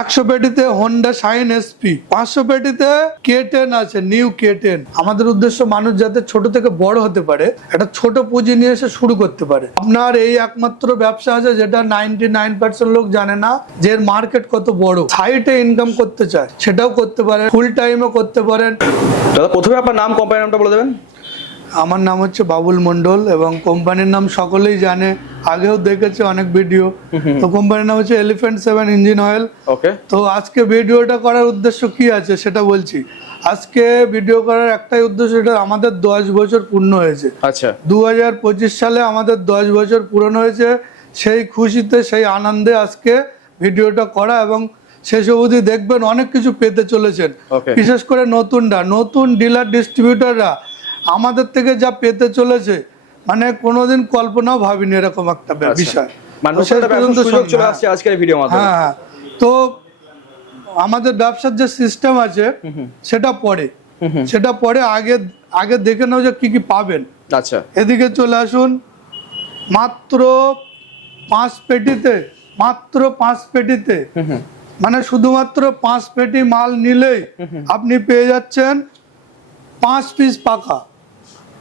একশো পেটিতে Honda Shine SP পাঁচশো পেটিতে কে টেন আছে নিউ কে টেন আমাদের উদ্দেশ্য মানুষ যাতে ছোট থেকে বড় হতে পারে, একটা ছোট পুঁজি নিয়ে এসে শুরু করতে পারে। আপনার এই একমাত্র ব্যবসা আছে যেটা নাইনটি নাইন পার্সেন্ট লোক জানে না যে এর মার্কেট কত বড়। সাইটে ইনকাম করতে চায়, সেটাও করতে পারে ফুল টাইমও করতে পারেন। দাদা, প্রথমে আপনার নাম কোম্পানির নামটা বলে দেবেন। আমার নাম হচ্ছে বাবুল মন্ডল এবং কোম্পানির নাম সকলেই জানে। আগেও দেখেছে অনেক ভিডিও তো কোম্পানির নাম হচ্ছে elephant seven engine oil okay তো আজকে ভিডিওটা করার উদ্দেশ্য কি আছে সেটা বলছি। আজকে ভিডিও করার একটাই উদ্দেশ্য এটা আমাদের দশ বছর পূর্ণ হয়েছে। আচ্ছা। দু হাজার পঁচিশ সালে আমাদের দশ বছর পূরণ হয়েছে। সেই খুশিতে সেই আনন্দে আজকে ভিডিওটা করা এবং শেষ অবধি দেখবেন অনেক কিছু পেতে চলেছেন। বিশেষ করে নতুনরা নতুন ডিলার ডিস্ট্রিবিউটাররা আমাদের থেকে যা পেতে চলেছে মানে কোনোদিন কল্পনাও ভাবিনি এরকম একটা আচ্ছা। বিষয়। হ্যাঁ হ্যাঁ। তো আমাদের ব্যবসার যে সিস্টেম আছে সেটা পরে সেটা পরে আগে আগে দেখে নাও যে কি কি পাবেন। আচ্ছা। এদিকে চলে আসুন। মাত্র পাঁচ পেটিতে মাত্র পাঁচ পেটিতে মানে শুধুমাত্র পাঁচ পেটি মাল নিলেই আপনি পেয়ে যাচ্ছেন পাঁচ পিস পাকা।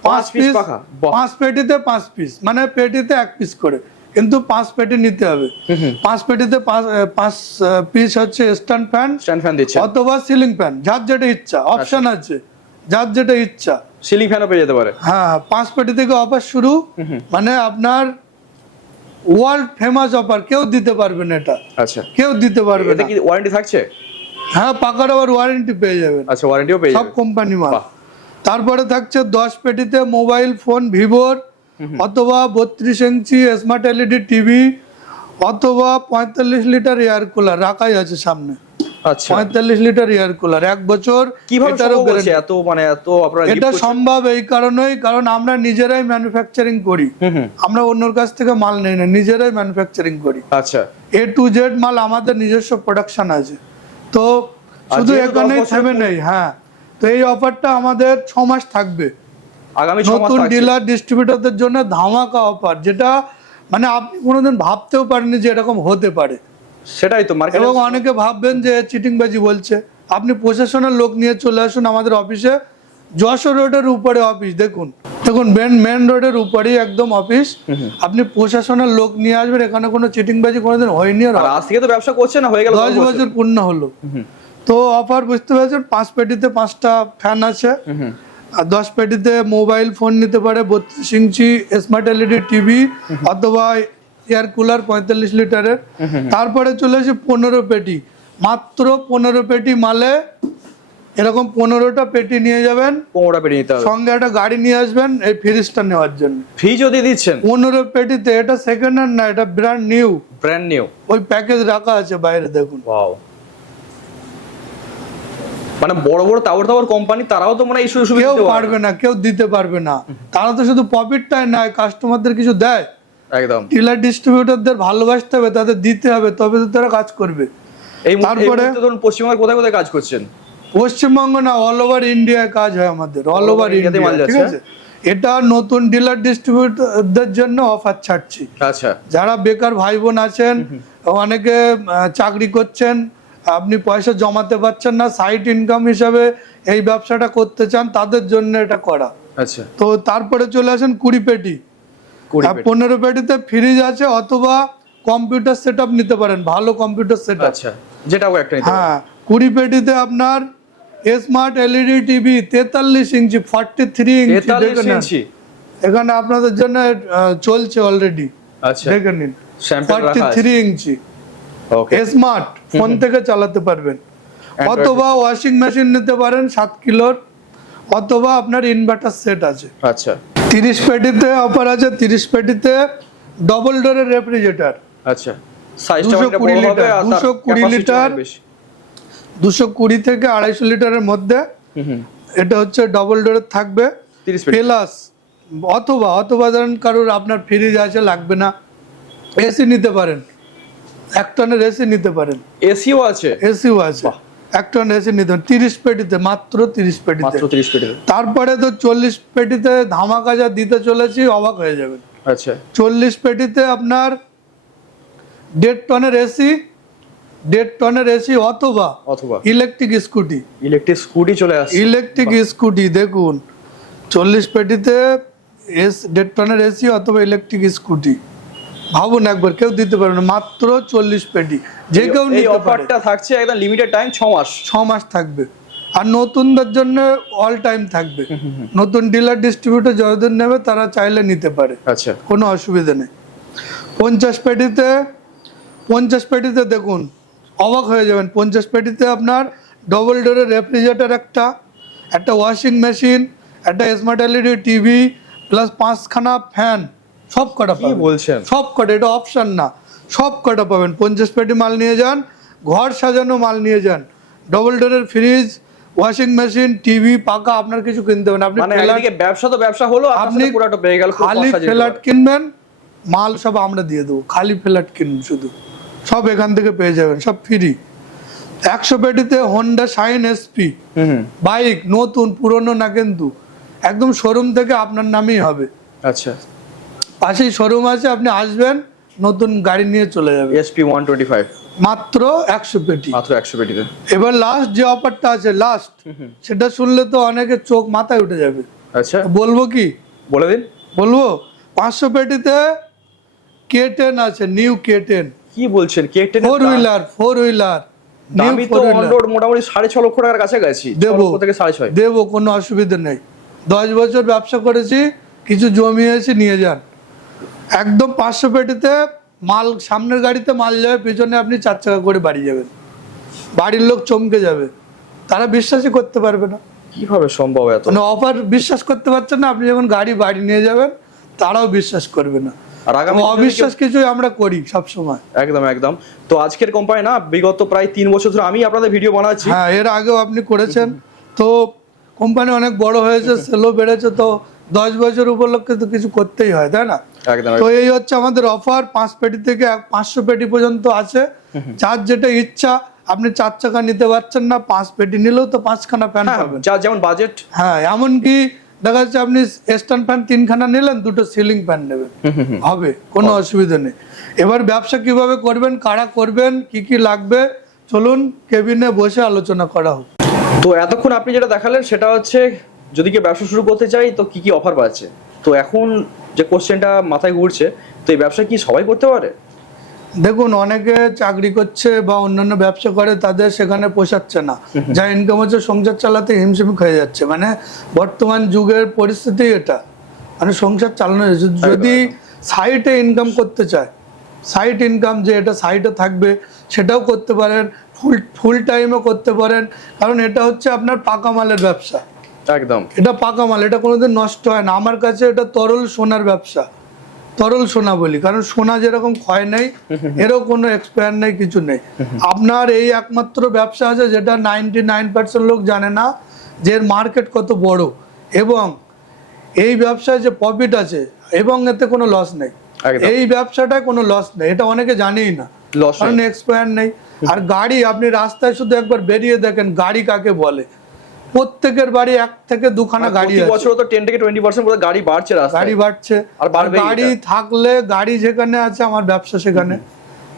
পাঁচ? বাহ। পাঁচ পেটিতে পাঁচ পিস মানে পেটিতে এক পিস করে। কিন্তু পাঁচ পেটি নিতে হবে। পাঁচ পেটিতে পাঁচ পাঁচ পিস হচ্ছে স্ট্যান্ড ফ্যান স্ট্যান্ড ফ্যান দিচ্ছে। অথবা সিলিং ফ্যান যার যেটা ইচ্ছা অপশন আছে। যার যেটা ইচ্ছা। সিলিং ফ্যানও পেয়ে যেতে পারে। হ্যাঁ পাঁচ পেটি থেকে অফার শুরু। মানে আপনার ওয়ার্ল্ড ফেমাস অফার কেউ দিতে পারবেন এটা। আচ্ছা। কেউ দিতে পারবে না। কি ওয়ারেন্টি থাকছে? হ্যাঁ পাকার আবার ওয়ারেন্টি পেয়ে যাবেন। আচ্ছা ওয়ারেন্টিও পেয়ে সব কোম্পানি মাল। তারপরে থাকছে দশ পেটিতে মোবাইল ফোন ভিভোর অথবা বত্রিশ ইঞ্চি স্মার্ট এলইডি টিভি অথবা পঁয়তাল্লিশ লিটার এয়ার কুলার রাখাই আছে সামনে। আচ্ছা। পঁয়তাল্লিশ লিটার এয়ার কুলার এক বছর। এত মানে এত এটা সম্ভব এই কারণেই কারণ আমরা নিজেরাই ম্যানুফ্যাকচারিং করি। আমরা অন্যর কাছ থেকে মাল নেই না নিজেরাই ম্যানুফ্যাকচারিং করি। আচ্ছা। এ টু জেড মাল আমাদের নিজস্ব প্রোডাকশন আছে। তো শুধু এখানেই থেমে নেই হ্যাঁ। তো এই অফারটা আমাদের ছ মাস থাকবে। আগামী নতুন ডিলার ডিস্ট্রিবিউটরদের জন্য ধামাকা অফার যেটা মানে আপনি কোনোদিন ভাবতেও পারেননি যে এরকম হতে পারে। সেটাই তো মার্কেট এবং অনেকে ভাববেন যে চিটিংবাজি বলছে। আপনি প্রশাসনের লোক নিয়ে চলে আসুন আমাদের অফিসে যশোর রোডের উপরে অফিস দেখুন। দেখুন মেন মেন রোডের উপরেই একদম অফিস আপনি প্রশাসনের লোক নিয়ে আসবেন এখানে কোনো চিটিংবাজি কোনোদিন হয়নি আর আর আজ থেকে তো ব্যবসা করছে না হয়ে গেল দশ বছর। পূর্ণ হলো। তো অফার বুঝতে পেরেছেন পাঁচ পেটিতে পাঁচটা ফ্যান আছে। আর দশ পেটিতে মোবাইল ফোন নিতে পারে বত্রিশ ইঞ্চি স্মার্ট এলইডি টিভি অথবা এয়ার কুলার পঁয়তাল্লিশ লিটারের। তারপরে চলে আসে পনেরো পেটি। মাত্র পনেরো পেটি মালে এরকম পনেরোটা পেটি নিয়ে যাবেন। পনেরোটা পেরিয়ে নিতে হবে। সঙ্গে একটা গাড়ি নিয়ে আসবেন এই ফ্রিজটা নেওয়ার জন্য। ফি যদি দিচ্ছেন? পনেরো পেটিতে এটা সেকেন্ড হ্যান্ড না এটা ব্র্যান্ড নিউ ব্র্যান্ড নিউ ওই প্যাকেজ রাখা আছে বাইরে দেখুন। মানে বড় বড় টাওয়ার টাওয়ার কোম্পানি তারাও তো মানে এই সুযোগ সুবিধা কেউ পারবে না। কেউ দিতে পারবে না। তারা তো শুধু প্রফিটটাই নয় কাস্টমারদের কিছু দেয়। একদম। ডিলার ডিস্ট্রিবিউটরদের ভালোবাসতে হবে তাদের দিতে হবে তবে তো তারা কাজ করবে। এই তারপরে- ধরুন পশ্চিমবঙ্গের কোথায় কোথায় কাজ করছেন? পশ্চিমবঙ্গ না অল ওভার ইন্ডিয়ায় কাজ হয় আমাদের অল ওভার India তে মাল ইন্ডিয়া ঠিক যাচ্ছে? আছে? এটা নতুন ডিলার ডিস্ট্রিবিউটরদের জন্য অফার ছাড়ছি। আচ্ছা। যারা বেকার ভাই বোন আছেন অনেকে চাকরি করছেন আপনি পয়সা জমাতে পারছেন না সাইড ইনকাম হিসাবে এই ব্যবসাটা করতে চান তাদের জন্য এটা করা। আচ্ছা। তো তারপরে চলে আসেন কুড়ি পেটি। পনেরো পেটিতে ফ্রিজ আছে অথবা কম্পিউটার সেট নিতে পারেন ভালো কম্পিউটার সেট আচ্ছা যেটাও একটা হ্যাঁ কুড়ি পেটিতে আপনার স্মার্ট এলইডি টিভি তেতাল্লিশ ইঞ্চি ফর্টি থ্রি ইঞ্চি 43 দেখে নেন। ইঞ্চি? এখানে আপনাদের জন্য চলছে অলরেডি আচ্ছা। দেখে নিন। Forty three inch. Smart phone থেকে চালাতে পারবেন। অথবা ওয়াশিং মেশিন নিতে পারেন সাত কিলোর। অথবা আপনার ইনভার্টার সেট আছে। আচ্ছা। তিরিশ পেটিতে অফার আছে তিরিশ পেটিতে ডবল ডোরের রেফ্রিজারেটর আচ্ছা। সাইজটা 220 অনেকটা বড় হবে লিটার, 220 capacity লিটার। দুশো কুড়ি থেকে আড়াইশো লিটারের মধ্যে। এটা হচ্ছে ডবল ডোরের থাকবে। 30 পেটি। প্লাস অথবা অথবা ধরেন কারোর আপনার ফ্রিজ আছে লাগবে না। এসি নিতে পারেন। এক টনের এসি নিতে পারেন। এসিও আছে। এসিও আছে। এক টন এসি নিতে পারেন। তিরিশ পেটিতে মাত্র তিরিশ পেটিতে। মাত্র 30 পেটি তারপরে তো চল্লিশ পেটিতে ধামাকা যা দিতে চলেছি অবাক হয়ে যাবেন। আচ্ছা। চল্লিশ পেটিতে আপনার দেড় টনের এসি দেড় টনের এসি অথবা অথবা। ইলেকট্রিক স্কুটি ইলেকট্রিক স্কুটি চলে আসছে। ইলেকট্রিক স্কুটি দেখুন। চল্লিশ পেটিতে এস দেড় টনের এসি অথবা ইলেকট্রিক স্কুটি ভাবুন একবার কেউ দিতে পারবে না মাত্র চল্লিশ পেটি। যে কেউ এই নিতে পারে। অফারটা থাকছে একদম লিমিটেড টাইম ছ মাস। ছ মাস থাকবে। আর নতুনদের জন্য অল টাইম থাকবে। নতুন ডিলার ডিস্ট্রিবিউটর যতদিন নেবে তারা চাইলে নিতে পারে। আচ্ছা। কোনো অসুবিধা নেই। পঞ্চাশ পেটিতে পঞ্চাশ পেটিতে দেখুন অবাক হয়ে যাবেন। পঞ্চাশ পেটিতে আপনার ডবল ডোরের রেফ্রিজারেটর একটা একটা ওয়াশিং মেশিন একটা স্মার্ট এলইডি টিভি প্লাস পাঁচখানা ফ্যান সব কটা কি পাবেন। বলছেন? সব কটা এটা অপশন না। সব কটা পাবেন। পঞ্চাশ পেটি মাল নিয়ে যান ঘর সাজানো মাল নিয়ে যান। ডবল ডোরের ফ্রিজ ওয়াশিং মেশিন টিভি পাকা আপনার কিছু কিনতে হবে আপনি মানে ব্যবসা তো ব্যবসা হলো আপনি খালি ফ্ল্যাট কিনবেন মাল সব আমরা দিয়ে দেবো। খালি ফ্ল্যাট কিনবেন শুধু। সব এখান থেকে পেয়ে যাবেন সব ফ্রি একশো পেটিতে হন্ডা শাইন এসপি বাইক নতুন পুরনো না কিন্তু। একদম শোরুম থেকে আপনার নামেই হবে। আচ্ছা। পাশেই শোরুম আছে আপনি আসবেন নতুন গাড়ি নিয়ে চলে যাবে এসপি ওয়ান টোয়েন্টি ফাইভ মাত্র একশো পেটি। মাত্র একশো পেটিতে। এবার লাস্ট যে অফারটা আছে লাস্ট সেটা শুনলে তো অনেকে চোখ মাথায় উঠে যাবে। আচ্ছা। বলব কি? বলে দিন। বলব পাঁচশো পেটিতে কে টেন আছে নিউ কে টেন কি বলছেন? K ten four wheeler four wheeler দামি তো অনরোড মোটামুটি সাড়ে ছ লক্ষ টাকার কাছাকাছি। দেবো। থেকে সাড়ে ছয়। দেবো কোনো অসুবিধা নেই। দশ বছর ব্যবসা করেছি কিছু জমিয়েছি নিয়ে যান। একদম পাঁচশো পেটিতে মাল সামনের গাড়িতে মাল যাবে পিছনে আপনি চার চাকা করে বাড়ি যাবেন। বাড়ির লোক চমকে যাবে। তারা বিশ্বাসই করতে পারবে না। কীভাবে সম্ভব এত? মানে অফার বিশ্বাস করতে পারছেন না আপনি যখন গাড়ি বাড়ি নিয়ে যাবেন তারাও বিশ্বাস করবে না। আর আগামী অবিশ্বাস কিছুই আমরা করি সব সময় একদম একদম। তো আজকের কোম্পানি না বিগত প্রায় তিন বছর ধরে আমি আপনাদের ভিডিও বানাচ্ছি। হ্যাঁ এর আগেও আপনি করেছেন। তো কোম্পানি অনেক বড় হয়েছে সেলও বেড়েছে। তো দশ বছর উপলক্ষে তো কিছু করতেই হয় তাই না? তো এই হচ্ছে আমাদের অফার পাঁচ পেটি থেকে পাঁচশো পেটি পর্যন্ত আছে। যার যেটা ইচ্ছা আপনি চার চাকা নিতে পারছেন না পাঁচ পেটি নিলেও তো পাঁচখানা হ্যাঁ, পাবেন। যেমন বাজেট হ্যাঁ এমনকি দেখা যাচ্ছে আপনি স্ট্যান্ড ফ্যান তিনখানা নিলেন দুটো সিলিং ফ্যান নেবেন। হবে কোনো অসুবিধা নেই। এবার ব্যবসা কীভাবে করবেন কারা করবেন কি কি লাগবে চলুন কেবিনে বসে আলোচনা করা হোক। তো এতক্ষণ আপনি যেটা দেখালেন সেটা হচ্ছে যদি কেউ ব্যবসা শুরু করতে চাই তো কি কি অফার পাচ্ছে তো এখন যে কোশ্চেনটা মাথায় ঘুরছে তো এই ব্যবসা কি সবাই করতে পারে? দেখুন অনেকে চাকরি করছে বা অন্যান্য ব্যবসা করে তাদের সেখানে পোষাচ্ছে না। যা ইনকাম হচ্ছে সংসার চালাতে হিমশিম হয়ে যাচ্ছে। মানে বর্তমান যুগের পরিস্থিতি এটা। মানে সংসার চালানো। যদি সাইটে ইনকাম করতে চায় সাইট ইনকাম যে এটা সাইটে থাকবে সেটাও করতে পারেন ফুল ফুল টাইমও করতে পারেন। কারণ এটা হচ্ছে আপনার পাকা মালের ব্যবসা। একদম। এটা পাকা মাল এটা কোনোদিন নষ্ট হয় না। আমার কাছে এটা তরল সোনার ব্যবসা। তরল সোনা বলি কারণ সোনা যেরকম ক্ষয় নেই এরও কোনো এক্সপায়ার নেই কিছু নেই। আপনার এই একমাত্র ব্যবসা আছে যেটা নাইনটি নাইন পার্সেন্ট লোক জানে না যে এর মার্কেট কত বড়। এবং এই ব্যবসায় যে প্রফিট আছে এবং এতে কোনো লস নেই। এই ব্যবসাটায় কোনো লস নেই এটা অনেকে জানেই না। লস কারণ এক্সপায়ার নেই। আর গাড়ি আপনি রাস্তায় শুধু একবার বেরিয়ে দেখেন গাড়ি কাকে বলে? প্রত্যেকের বাড়ি এক থেকে দুখানা গাড়ি বছর তো টেন থেকে টোয়েন্টি পার্সেন্ট করে গাড়ি বাড়ছে গাড়ি বাড়ছে। আর গাড়ি থাকলে গাড়ি যেখানে আছে আমার ব্যবসা সেখানে।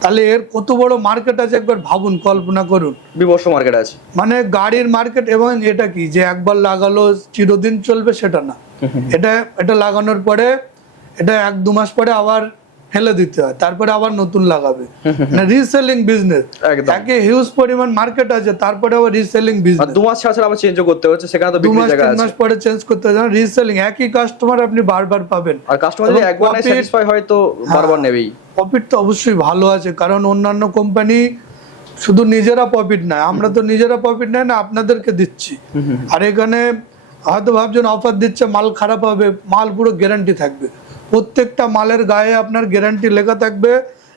তাহলে এর কত বড় মার্কেট আছে একবার ভাবুন কল্পনা করুন। বিবর্ষ মার্কেট আছে। মানে গাড়ির মার্কেট এবং এটা কি? যে একবার লাগালো চিরদিন চলবে সেটা না। এটা এটা লাগানোর পরে এটা এক দু মাস পরে আবার ফেলে দিতে হয় তারপরে আবার নতুন লাগাবে। মানে রিসেলিং বিজনেস। একে হিউজ পরিমাণ মার্কেট আছে তারপরে আবার রিসেলিং বিজনেস দু মাস ছাড়া আবার চেঞ্জও করতে হচ্ছে সেখানে তো দু বিক্রি মাস জায়গা তিন আছে। মাস পরে চেঞ্জ করতে হয় রিসেলিং একই কাস্টমার আপনি বারবার পাবেন। আর কাস্টমার যদি একবার স্যাটিসফাই হয় তো বারবার নেবেই। প্রফিট তো অবশ্যই ভালো আছে কারণ অন্যান্য কোম্পানি শুধু নিজেরা প্রফিট নেয়। আমরা তো নিজেরা প্রফিট নেয় না আপনাদেরকে দিচ্ছি। আর এখানে হয়তো ভাবছেন অফার দিচ্ছে মাল খারাপ হবে মাল পুরো গ্যারান্টি থাকবে। প্রত্যেকটা মালের গায়ে আপনার গ্যারান্টি লেখা থাকবে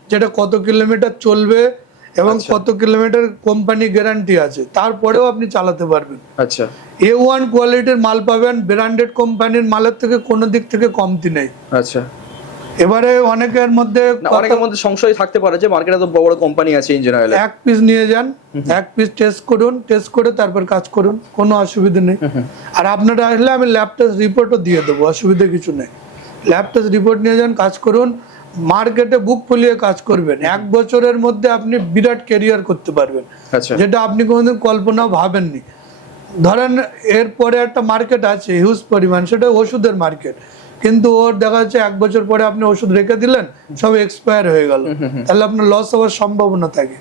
যেটা কত কিলোমিটার চলবে এবং কত কিলোমিটার কোম্পানি গ্যারান্টি আছে। তারপরেও আপনি চালাতে পারবেন। আচ্ছা। এ ওয়ান কোয়ালিটির মাল পাবেন ব্র্যান্ডেড কোম্পানির মালের থেকে কোনো দিক থেকে কমতি নেই। আচ্ছা। এবারে অনেকের মধ্যে অনেকের মধ্যে সংশয় থাকতে পারে যে মার্কেটে তো বড় বড় কোম্পানি আছে ইঞ্জিন অয়েল এক পিস নিয়ে যান এক পিস টেস্ট করুন টেস্ট করে তারপর কাজ করুন কোনো অসুবিধা নেই। আর আপনারা আসলে আমি ল্যাব টেস্ট রিপোর্টও দিয়ে দেবো অসুবিধা কিছু নেই। ল্যাব টেস্ট রিপোর্ট নিয়ে যান কাজ করুন। মার্কেটে বুক ফুলিয়ে কাজ করবেন। এক বছরের মধ্যে আপনি বিরাট ক্যারিয়ার করতে পারবেন। আচ্ছা। যেটা আপনি কোনোদিন কল্পনা ভাবেননি। ধরেন এরপরে একটা মার্কেট আছে হিউজ পরিমাণ সেটা ওষুধের মার্কেট কিন্তু ওর দেখা যাচ্ছে এক বছর পরে আপনি ওষুধ রেখে দিলেন সব এক্সপায়ার হয়ে গেল। তাহলে আপনার লস হওয়ার সম্ভাবনা থাকে।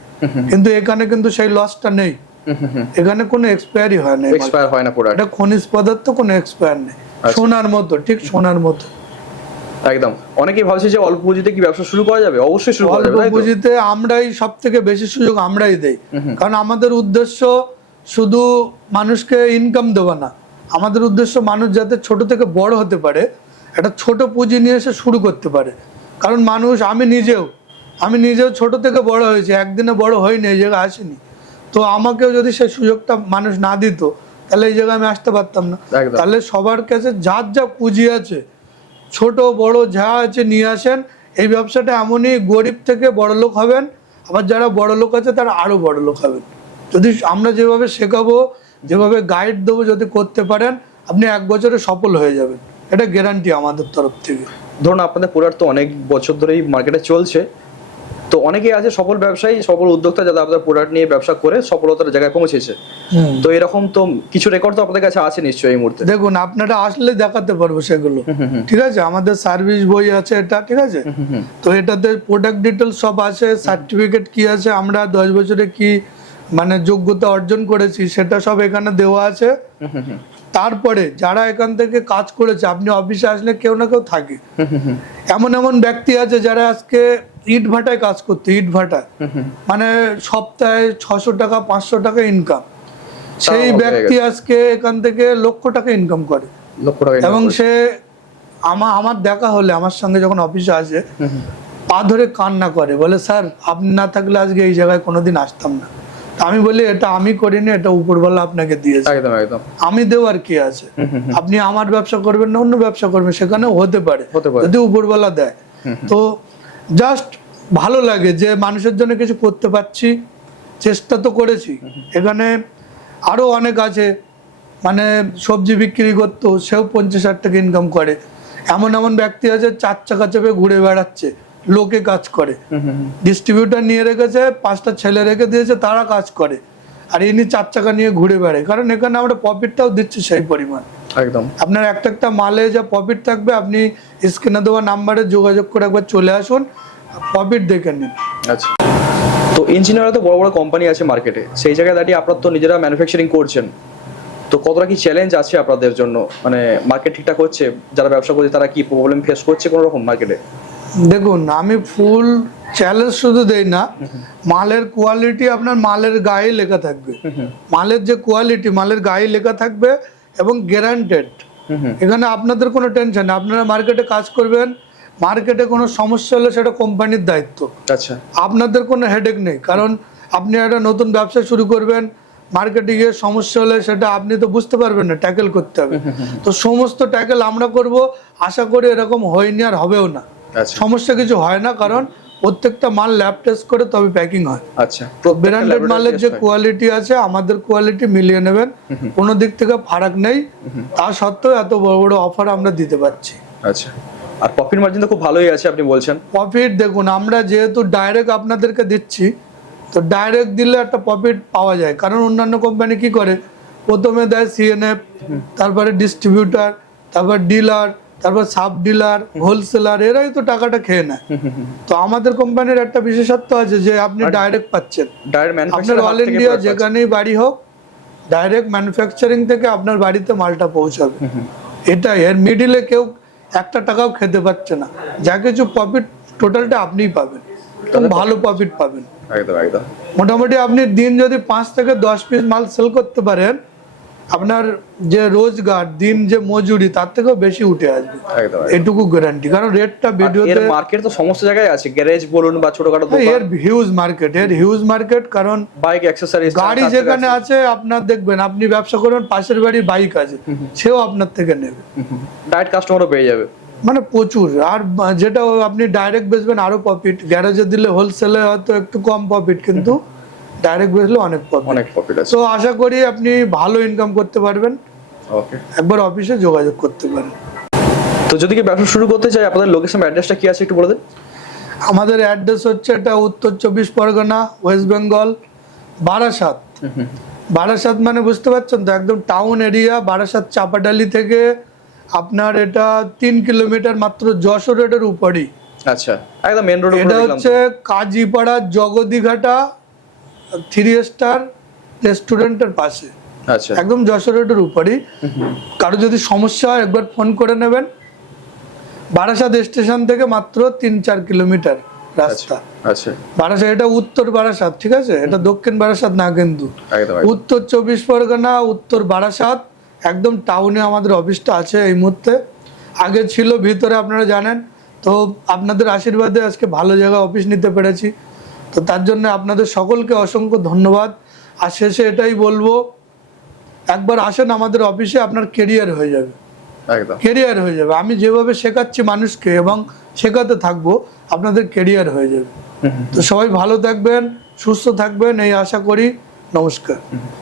কিন্তু এখানে কিন্তু সেই লসটা নেই। এখানে কোনো এক্সপায়ারই হয় না এক্সপায়ার হয় না প্রোডাক্ট এটা খনিজ পদার্থ কোনো এক্সপায়ার নেই। সোনার মতো ঠিক সোনার মতো। একদম। অনেকেই ভাবছে যে অল্প পুঁজিতে কি ব্যবসা শুরু করা যাবে? অবশ্যই শুরু করা অল্প যাবে তো? পুঁজিতে আমরাই সব থেকে বেশি সুযোগ আমরাই দেই। কারণ আমাদের উদ্দেশ্য শুধু মানুষকে ইনকাম দেওয়া না। আমাদের উদ্দেশ্য মানুষ যাতে ছোট থেকে বড় হতে পারে একটা ছোট পুঁজি নিয়ে এসে শুরু করতে পারে। কারণ মানুষ আমি নিজেও আমি নিজেও ছোট থেকে বড় হয়েছি একদিনে বড় হয়নি এই জায়গায় আসিনি। তো আমাকেও যদি সেই সুযোগটা মানুষ না দিত তাহলে এই জায়গায় আমি আসতে পারতাম না। তাহলে সবার কাছে যার যা পুঁজি আছে ছোট, বড়, যা আছে নিয়ে আসেন। এই ব্যবসাটা এমনই গরিব থেকে বড় লোক হবেন, আবার যারা বড় লোক আছে তারা আরও বড় লোক হবেন। যদি আমরা যেভাবে শেখাবো, যেভাবে গাইড দেবো যদি করতে পারেন, আপনি এক বছরে সফল হয়ে যাবেন। এটা গ্যারান্টি আমাদের তরফ থেকে। ধরুন আপনাদের প্রোডাক্ট তো অনেক বছর ধরেই মার্কেটে চলছে। তো অনেকেই আছে সফল ব্যবসায়ী সফল উদ্যোক্তা যারা আপনাদের প্রোডাক্ট নিয়ে ব্যবসা করে সফলতার জায়গায় পৌঁছেছে। তো এরকম তো কিছু রেকর্ড তো আপনাদের কাছে আছে নিশ্চয়ই এই মুহূর্তে। দেখুন আপনারা আসলে দেখাতে পারব সেগুলো। ঠিক আছে? আমাদের সার্ভিস বই আছে এটা ঠিক আছে? তো এটাতে প্রোডাক্ট ডিটেলস সব আছে সার্টিফিকেট কি আছে আমরা দশ বছরে কি মানে যোগ্যতা অর্জন করেছি সেটা সব এখানে দেওয়া আছে। তারপরে যারা এখান থেকে কাজ করেছে আপনি অফিসে আসলে কেউ না কেউ থাকে। এমন এমন ব্যক্তি আছে যারা আজকে ইট ভাটায় কাজ করতো ইট ভাটায় মানে সপ্তাহে ছশো টাকা পাঁচশো টাকা ইনকাম সেই ব্যক্তি আজকে এখান থেকে লক্ষ টাকা ইনকাম করে। এবং সে আমার আমার দেখা হলে আমার সঙ্গে যখন অফিসে আসে পা ধরে কান্না করে বলে স্যার আপনি না থাকলে আজকে এই জায়গায় কোনোদিন আসতাম না। আমি বলি এটা আমি করিনি এটা উপরওয়ালা আপনাকে দিয়েছে। একদম একদম। আমি দেওয়ার কি আছে? আপনি আমার ব্যবসা করবেন না অন্য ব্যবসা করবেন সেখানে হতে পারে। হতে পারে। যদি উপরওয়ালা দেয়। তো জাস্ট ভালো লাগে যে মানুষের জন্য কিছু করতে পারছি চেষ্টা তো করেছি। এখানে আরও অনেক আছে মানে সবজি বিক্রি করতো সেও পঞ্চাশ হাজার টাকা ইনকাম করে। এমন এমন ব্যক্তি আছে চার চাকা চেপে ঘুরে বেড়াচ্ছে লোকে কাজ করে। ডিস্ট্রিবিউটার নিয়ে রেখেছে পাঁচটা ছেলে রেখে দিয়েছে তারা কাজ করে। আর ইনি চার চাকা নিয়ে ঘুরে বেড়ায়। কারণ এখানে আমরা প্রফিটটাও দিচ্ছি সেই পরিমাণ। একদম। আপনার একটা একটা মালে যা প্রফিট থাকবে আপনি স্ক্রিনে দেওয়া নাম্বারে যোগাযোগ করে একবার চলে আসুন প্রফিট দেখে নিন। আচ্ছা। তো ইঞ্জিনিয়ার তো বড় বড় কোম্পানি আছে মার্কেটে সেই জায়গায় দাঁড়িয়ে আপনার তো নিজেরা ম্যানুফ্যাকচারিং করছেন। তো কতটা কি চ্যালেঞ্জ আছে আপনাদের জন্য? মানে মার্কেট ঠিকঠাক হচ্ছে? যারা ব্যবসা করছে তারা কি প্রবলেম ফেস করছে কোনো রকম মার্কেটে দেখুন আমি ফুল চ্যালেঞ্জ শুধু দেই না মালের কোয়ালিটি আপনার মালের গায়ে লেখা থাকবে। মালের যে কোয়ালিটি মালের গায়ে লেখা থাকবে এবং গ্যারান্টেড এখানে আপনাদের কোনো টেনশন নেই আপনারা মার্কেটে কাজ করবেন মার্কেটে কোনো সমস্যা হলে সেটা কোম্পানির দায়িত্ব। আচ্ছা। আপনাদের কোনো হেডেক নেই কারণ আপনি একটা নতুন ব্যবসা শুরু করবেন মার্কেটে গিয়ে সমস্যা হলে সেটা আপনি তো বুঝতে পারবেন না ট্যাকেল করতে হবে। তো সমস্ত ট্যাকেল আমরা করব আশা করি এরকম হয়নি আর হবেও না। সমস্যা কিছু হয় না কারণ প্রত্যেকটা মাল ল্যাব টেস্ট করে তবে প্যাকিং হয়। আচ্ছা তো ব্র্যান্ডেড মালের যে কোয়ালিটি আছে আমাদের কোয়ালিটি মিলিয়ে নেবেন। কোনো দিক থেকে ফারাক নেই। তা সত্ত্বেও এত বড় বড় অফার আমরা দিতে পারছি। আচ্ছা। আর প্রফিট মার্জিন তো খুব ভালোই আছে আপনি বলছেন। প্রফিট দেখুন আমরা যেহেতু ডাইরেক্ট আপনাদেরকে দিচ্ছি তো ডাইরেক্ট দিলে একটা প্রফিট পাওয়া যায়। কারণ অন্যান্য কোম্পানি কি করে? প্রথমে দেয় সিএনএফ তারপরে ডিস্ট্রিবিউটার তারপর ডিলার তারপর সাব ডিলার হোলসেলার এরাই তো টাকাটা খেয়ে নেয়। তো আমাদের কোম্পানির একটা বিশেষত্ব আছে যে আপনি ডাইরেক্ট পাচ্ছেন। আপনার অল ইন্ডিয়া যেখানেই বাড়ি হোক ডাইরেক্ট ম্যানুফ্যাকচারিং থেকে আপনার বাড়িতে মালটা পৌঁছাবে। এটাই এর মিডিলে কেউ একটা টাকাও খেতে পাচ্ছে না। যা কিছু প্রফিট টোটালটা আপনিই পাবেন। ভালো প্রফিট পাবেন। মোটামুটি আপনি দিন যদি পাঁচ থেকে দশ পিস মাল সেল করতে পারেন আপনার যে রোজগার দিন যে মজুরি তার থেকেও বেশি উঠে আসবে। এটুকু গ্যারান্টি কারণ রেটটা ভিডিওতে মার্কেট তো সমস্ত জায়গায় আছে। গ্যারেজ বলুন বা ছোটখাটো দোকান। এর হিউজ মার্কেট এর হিউজ মার্কেট কারণ বাইক অ্যাক্সেসরিজ গাড়ি যেখানে আছে। আপনার দেখবেন আপনি ব্যবসা করবেন পাশের বাড়ি বাইক আছে। সেও আপনার থেকে নেবে। ডাইরেক্ট কাস্টমারও পেয়ে যাবে। মানে প্রচুর। আর যেটা আপনি ডাইরেক্ট বেচবেন আরও প্রফিট গ্যারেজে দিলে হোলসেলে হয়তো একটু কম প্রফিট কিন্তু ডাইরেক্ট বেচলে অনেক অনেক আছে। তো আশা করি আপনি ভালো ইনকাম করতে পারবেন। ওকে একবার অফিসে যোগাযোগ করতে পারেন। তো যদি কি ব্যবসা শুরু করতে চাই আপনাদের লোকেশন অ্যাড্রেসটা কি আছে একটু বলে দেন? আমাদের অ্যাড্রেস হচ্ছে এটা উত্তর চব্বিশ পরগনা ওয়েস্ট বেঙ্গল বারাসাত। বারাসাত মানে বুঝতে পারছেন তো একদম টাউন এরিয়া বারাসাত চাপাডালি থেকে আপনার এটা তিন কিলোমিটার মাত্র যশোর রোডের উপরই। আচ্ছা একদম মেন রোড এটা হচ্ছে কাজীপাড়া জগদীঘাটা থ্রি স্টার রেস্টুরেন্টের পাশে। আচ্ছা। একদম যশোর রোডের উপরই। কারও যদি সমস্যা হয় একবার ফোন করে নেবেন। বারাসাত স্টেশন থেকে মাত্র তিন চার কিলোমিটার রাস্তা। আচ্ছা বারাসাত এটা উত্তর বারাসাত ঠিক আছে? এটা দক্ষিণ বারাসাত না কিন্তু। উত্তর চব্বিশ পরগনা উত্তর বারাসাত একদম টাউনে আমাদের অফিসটা আছে এই মুহূর্তে। আগে ছিল ভিতরে আপনারা জানেন। তো আপনাদের আশীর্বাদে আজকে ভালো জায়গায় অফিস নিতে পেরেছি। তো তার জন্য আপনাদের সকলকে অসংখ্য ধন্যবাদ। আর শেষে এটাই বলব একবার আসেন আমাদের অফিসে আপনার কেরিয়ার হয়ে যাবে। কেরিয়ার হয়ে যাবে। আমি যেভাবে শেখাচ্ছি মানুষকে এবং শেখাতে থাকব আপনাদের কেরিয়ার হয়ে যাবে। তো সবাই ভালো থাকবেন সুস্থ থাকবেন এই আশা করি। নমস্কার।